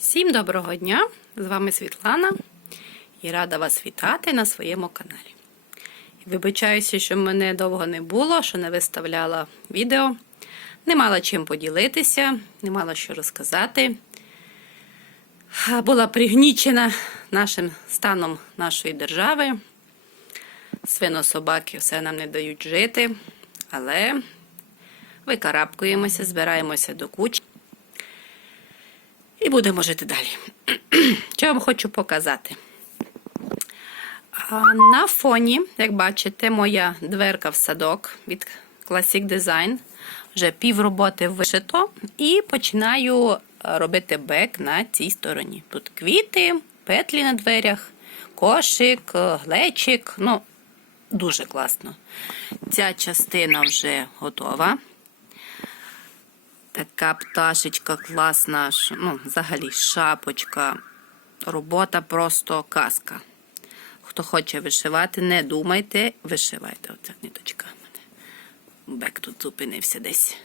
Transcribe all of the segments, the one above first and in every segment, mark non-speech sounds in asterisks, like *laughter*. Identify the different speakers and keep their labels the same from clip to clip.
Speaker 1: Всім доброго дня! З вами Світлана і рада вас вітати на своєму каналі. Вибачаюся, що мене довго не було, що не виставляла відео. Не мала чим поділитися, не мала що розказати. Була пригнічена нашим станом нашої держави. Свинособаки все нам не дають жити, але викарабкуємося, збираємося до кучі. Будемо жити далі. *clears throat* Що я вам хочу показати? На фоні, як бачите, моя дверка в садок від Classic Design. Вже пів роботи вишито, і починаю робити бек на цій стороні. Тут квіти, петлі на дверях, кошик, глечик. Ну, дуже класно. Ця частина вже готова. Така пташечка класна, ну, взагалі шапочка. Робота просто казка. Хто хоче вишивати, не думайте, вишивайте. Оця ниточка. Бек тут зупинився десь.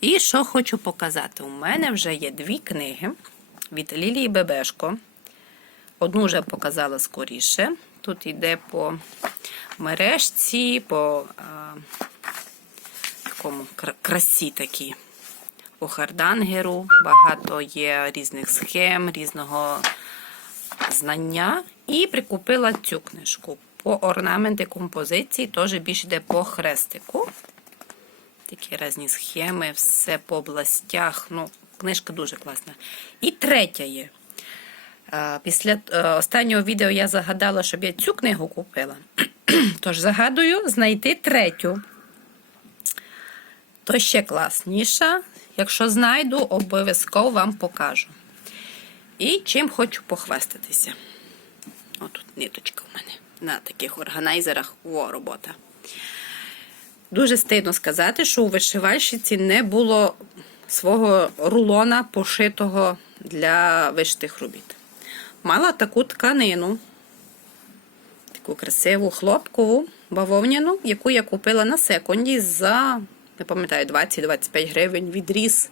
Speaker 1: І що хочу показати? У мене вже є дві книги від Лілії Бебешко. Одну вже показала скоріше. Тут йде по мережці, по а, такому кра- красі такій по хардангеру, багато є різних схем, різного знання. І прикупила цю книжку. По орнаменти композиції теж більше йде по хрестику. Такі різні схеми, все по областях. Ну, книжка дуже класна. І третя є. Е, Після е, останнього відео я загадала, щоб я цю книгу купила. *clears throat* Тож загадую знайти третю то ще класніша. Якщо знайду, обов'язково вам покажу. І чим хочу похвастатися. Отут ниточка у мене на таких органайзерах. О, робота. Дуже стидно сказати, що у вишивальщиці не було свого рулона, пошитого для вишитих робіт. Мала таку тканину, таку красиву хлопкову бавовняну, яку я купила на секунді за, не пам'ятаю, 20-25 гривень, відріз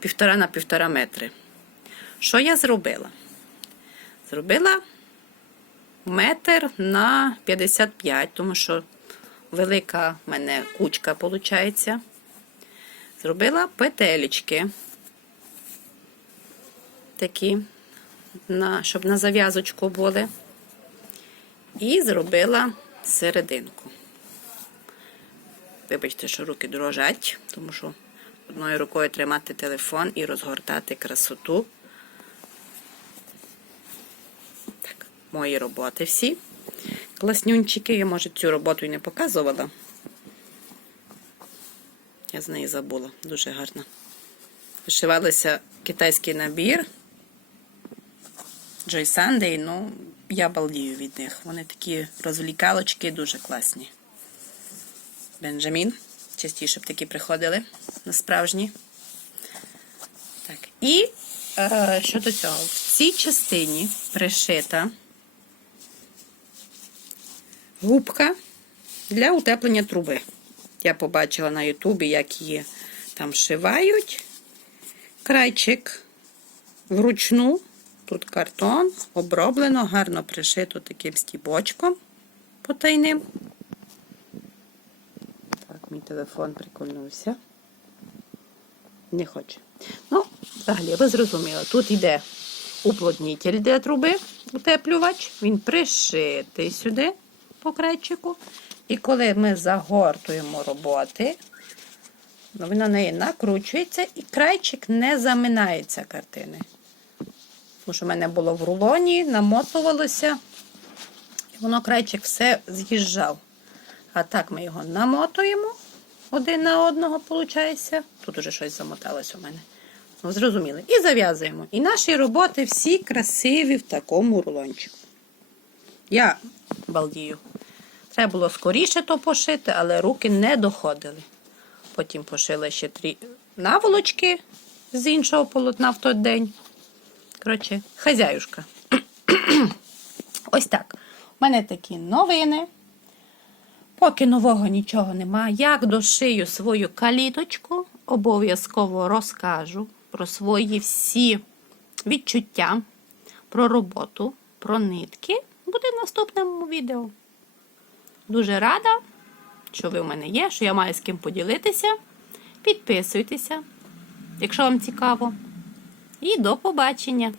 Speaker 1: півтора на півтора метри. Що я зробила? Зробила метр на 55, тому що велика в мене кучка виходить. Зробила петелечки такі, на, щоб на зав'язочку були. І зробила серединку. Вибачте, що руки дрожать, тому що одною рукою тримати телефон і розгортати красоту. Так, мої роботи всі. Класнюнчики. Я, може, цю роботу і не показувала. Я з неї забула. Дуже гарно. Вишивалися китайський набір. Joy Sunday, ну, я балдію від них. Вони такі розвлікалочки дуже класні. Бенджамін. Частіше б такі приходили на справжні. Так. І е, щодо цього, в цій частині пришита губка для утеплення труби. Я побачила на Ютубі, як її там шивають. Крайчик вручну. Тут картон оброблено, гарно пришито таким стібочком потайним. Мій телефон прикольнувся. Не хоче. Ну, взагалі, ви зрозуміли, тут йде уплотнитель для труби, утеплювач. Він пришитий сюди по крайчику. І коли ми загортуємо роботи, ну, він на неї накручується і крайчик не заминається картини. Тому що в мене було в рулоні, намотувалося, і воно крайчик все з'їжджав. А так ми його намотуємо один на одного, виходить. Тут уже щось замоталось у мене. Ну, зрозуміли. І зав'язуємо. І наші роботи всі красиві в такому рулончику. Я балдію. Треба було скоріше то пошити, але руки не доходили. Потім пошила ще три наволочки з іншого полотна в той день. Коротше, хазяюшка. *clears throat* Ось так. У мене такі новини. Поки нового нічого нема. Як дошию свою каліточку, обов'язково розкажу про свої всі відчуття про роботу, про нитки буде в наступному відео. Дуже рада, що ви в мене є, що я маю з ким поділитися. Підписуйтеся, якщо вам цікаво. І до побачення!